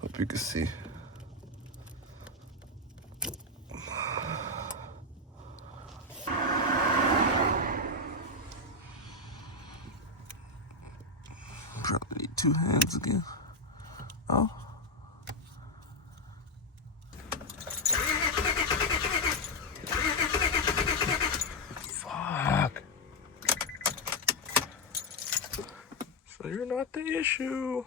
Hope you can see. Probably need 2 hands again. Oh. Fuck. So you're not the issue.